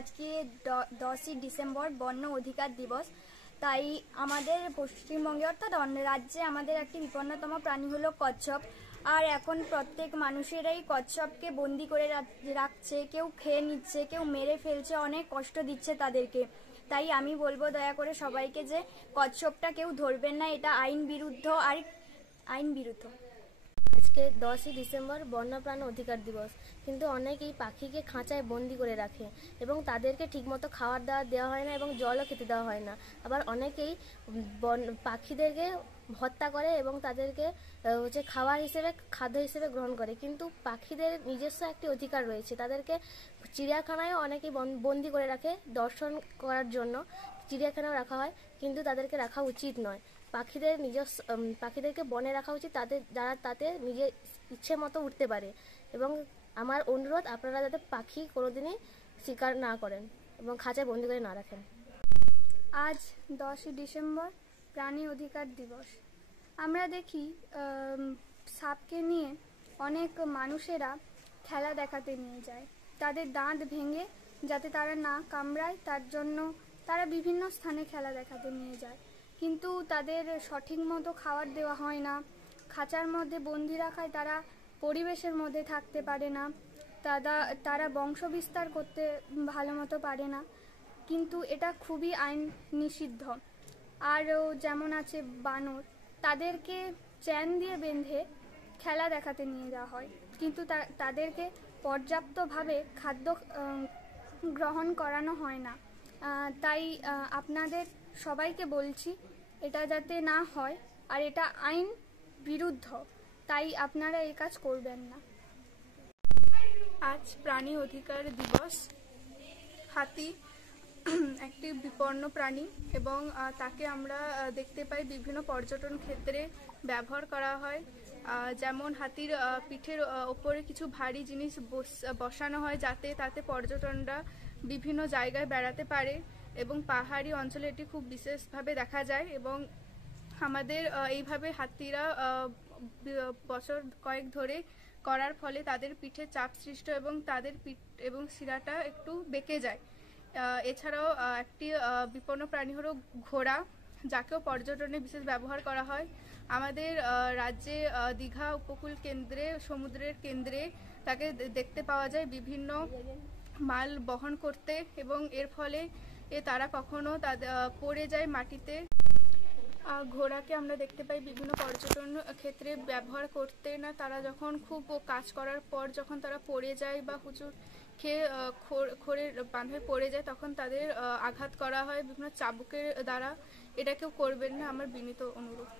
আজকে 10ই ডিসেম্বর বন্য অধিকার দিবস। তাই আমাদের পশ্চিমবঙ্গে অর্থাৎ অন্য রাজ্যে আমাদের একটি বিপন্নতম প্রাণী হলো কচ্ছপ। আর এখন প্রত্যেক মানুষেরাই কচ্ছপকে বন্দি করে রাখছে, কেউ খেয়ে নিচ্ছে, কেউ মেরে ফেলছে, অনেক কষ্ট দিচ্ছে তাদেরকে। তাই আমি বলবো দয়া করে সবাইকে যে কচ্ছপটা কেউ ধরবেন না, এটা আইন বিরুদ্ধ। আইন বিরুদ্ধ। আজকে 10ই ডিসেম্বর বন্যপ্রাণ অধিকার দিবস, কিন্তু অনেকেই পাখিকে খাঁচায় বন্দি করে রাখে এবং তাদেরকে ঠিকমতো খাবার দাবার দেওয়া হয় না এবং জলও খেতে দেওয়া হয় না। আবার অনেকেই পাখিদেরকে হত্যা করে এবং তাদেরকে খাবার হিসেবে, খাদ্য হিসেবে গ্রহণ করে। কিন্তু পাখিদের নিজস্ব একটি অধিকার রয়েছে, তাদেরকে চিড়িয়াখানায়ও অনেকেই বন্দি করে রাখে দর্শন করার জন্য, চিড়িয়াখানাও রাখা হয়, কিন্তু তাদেরকে রাখা উচিত নয়। পাখিদেরকে বনে রাখা উচিত, যারা তাতে নিজের ইচ্ছে মতো উঠতে পারে। এবং আমার অনুরোধ, আপনারা যাতে পাখি কোনোদিনই শিকার না করেন এবং খাঁচায় বন্দি করে না রাখেন। আজ 10ই ডিসেম্বর প্রাণী অধিকার দিবস। আমরা দেখি সাপকে নিয়ে অনেক মানুষেরা খেলা দেখাতে নিয়ে যায়, তাদের দাঁত ভেঙে যাতে তারা না কামড়ায় তার জন্য তারা বিভিন্ন স্থানে খেলা দেখাতে নিয়ে যায়, কিন্তু তাদের সঠিক মতো খাবার দেওয়া হয় না। খাঁচার মধ্যে বন্দি রাখায় তারা পরিবেশের মধ্যে থাকতে পারে না, তারা বংশ বিস্তার করতে ভালো মতো পারে না, কিন্তু এটা খুবই আইন নিষিদ্ধ। আরও যেমন আছে বানর, তাদেরকে চ্যান দিয়ে বেঁধে খেলা দেখাতে নিয়ে যাওয়া হয়, কিন্তু তাদেরকে পর্যাপ্তভাবে খাদ্য গ্রহণ করানো হয় না। তাই আপনাদের সবাইকে বলছি এটা যাতে না হয়, আর এটা আইন বিরুদ্ধ, তাই আপনারা এই কাজ করবেন না। আজ প্রাণী অধিকার দিবস। হাতি একটি বিপন্ন প্রাণী এবং তাকে আমরা দেখতে পাই বিভিন্ন পর্যটন ক্ষেত্রে ব্যবহার করা হয়। যেমন হাতির পিঠের ওপরে কিছু ভারী জিনিস বসানো হয় যাতে তাতে পর্যটনরা বিভিন্ন জায়গায় বেড়াতে পারে, এবং পাহাড়ি অঞ্চলে এটি খুব বিশেষভাবে দেখা যায়। এবং আমাদের এইভাবে হাতিরা বছর কয়েক ধরে করার ফলে তাদের পিঠে চাপ সৃষ্ট এবং তাদের পিঠ এবং শিরাটা একটু বেঁকে যায়। এছাড়াও একটি বিপন্ন প্রাণী হলো ঘোড়া, যাকেও পর্যটনে বিশেষ ব্যবহার করা হয়। আমাদের রাজ্যে দীঘা উপকূল কেন্দ্রে, সমুদ্রের কেন্দ্রে তাকে দেখতে পাওয়া যায় বিভিন্ন মাল বহন করতে, এবং এর ফলে তারা কখনো পড়ে যায় মাটিতে। ঘোড়াকে আমরা দেখতে পাই বিভিন্ন পর্যটন ক্ষেত্রে ব্যবহার করতে না, তারা যখন খুব কাজ করার পর যখন তারা পড়ে যায় বা হুচুট খেয়ে খড়ের বাঁধে পড়ে যায়, তখন তাদের আঘাত করা হয় বিভিন্ন চাবুকের দ্বারা। এটা কেউ করবেন না, আমার বিনীত অনুরোধ।